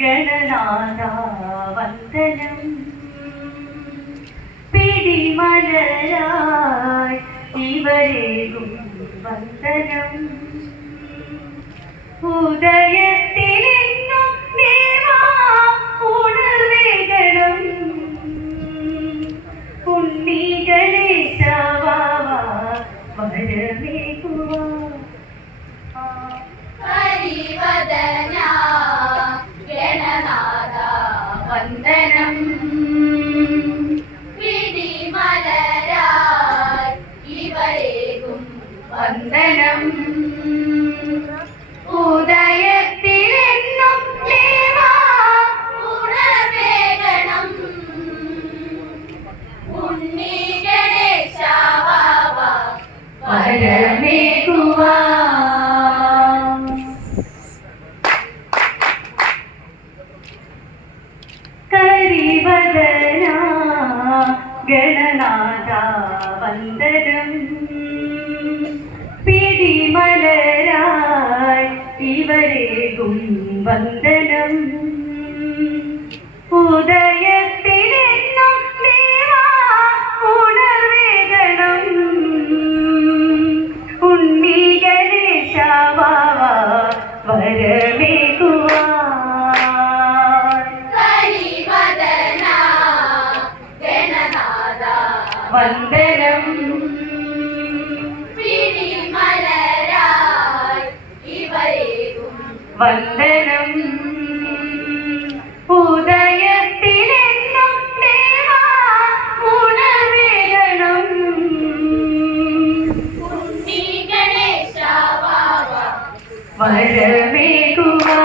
ഗണനാഥാവന്ദനം. പിടിമലരായി ഇവരേകും വന്ദനം. ഉദയ കരിവദന ഗണനാഥ വന്ദനം. പിടിമലരായി വന്ദനം. ഉദയത്തിലെന്നും ദേവാ ഉണർവേകണം വരമേകുവാ.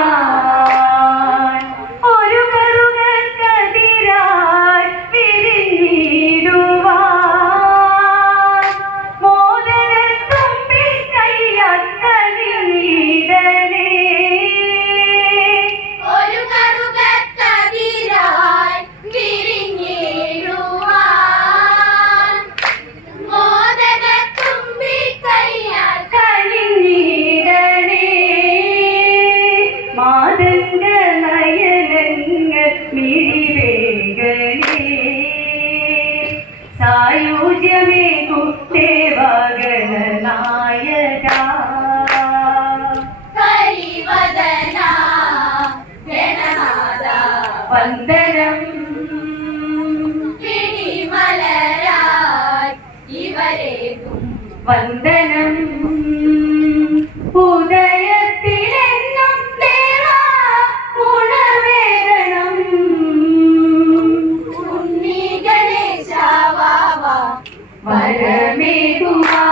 വന്ദനം ഉദയത്തിലെന്നും ദേവാ ഉണർവേദനം ഉണ്ണി ഗണേശ വാവ വരമേകുവാ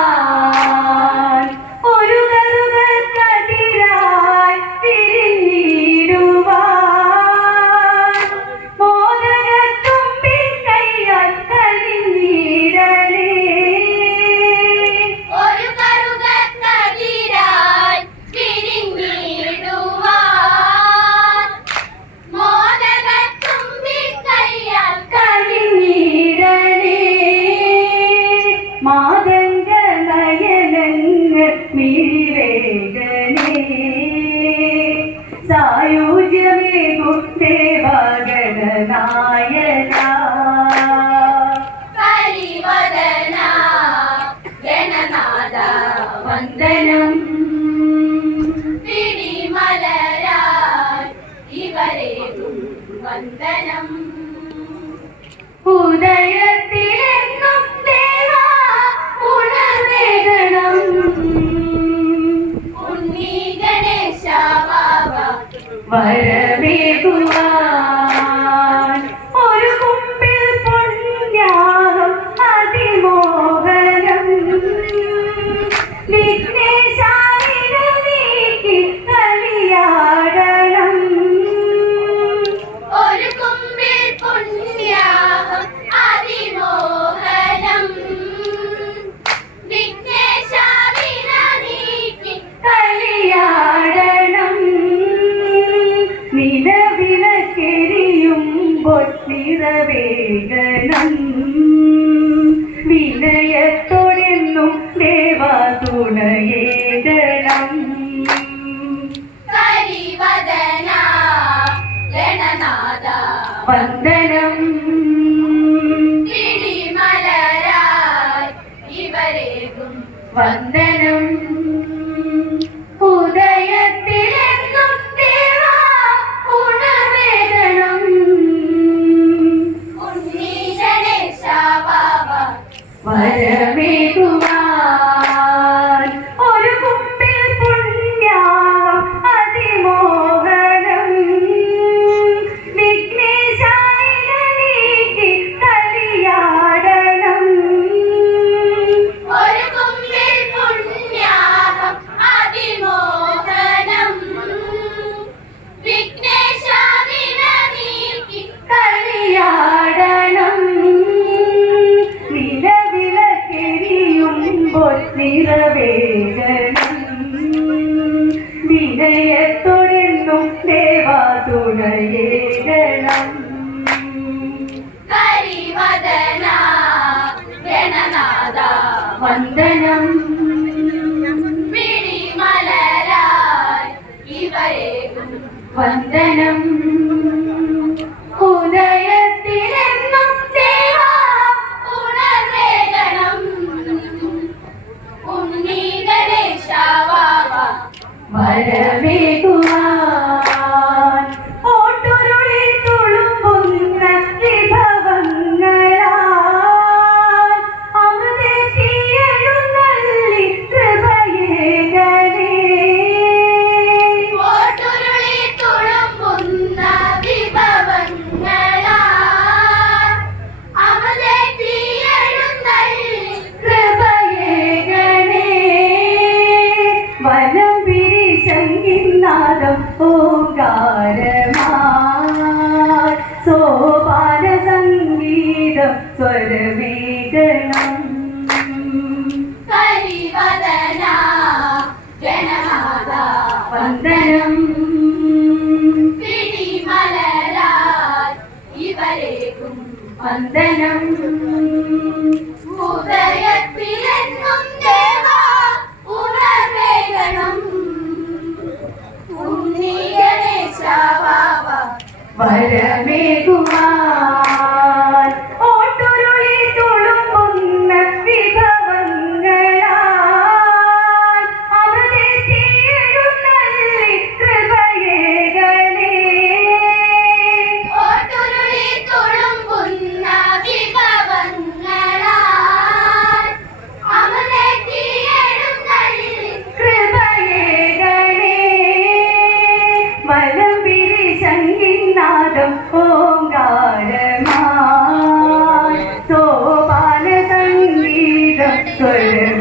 നയനങ്ങൾ മിഴിവേദനേ സായുജ്യമേകും ദേവഗണനായന വന്ദനം. വന്ദനം. ഉദയ my. നിലവിലക്കെരിയുമ്പോൾ നിറവേഗനം വിനയത്തൊഴെന്നും ദേവാ തുണയേകണം. വന്ദനം. വന്ദനം. I Para mim, നിറവേദനം വിനയത്തൊഴെന്നും ദേവാ തുണയേദനം വന്ദനം വന്ദനം. Mara me kuwa. വന്ദനം. ഉദയത്തിലെന്നും ദേവ ഉണർവേകണം. 对。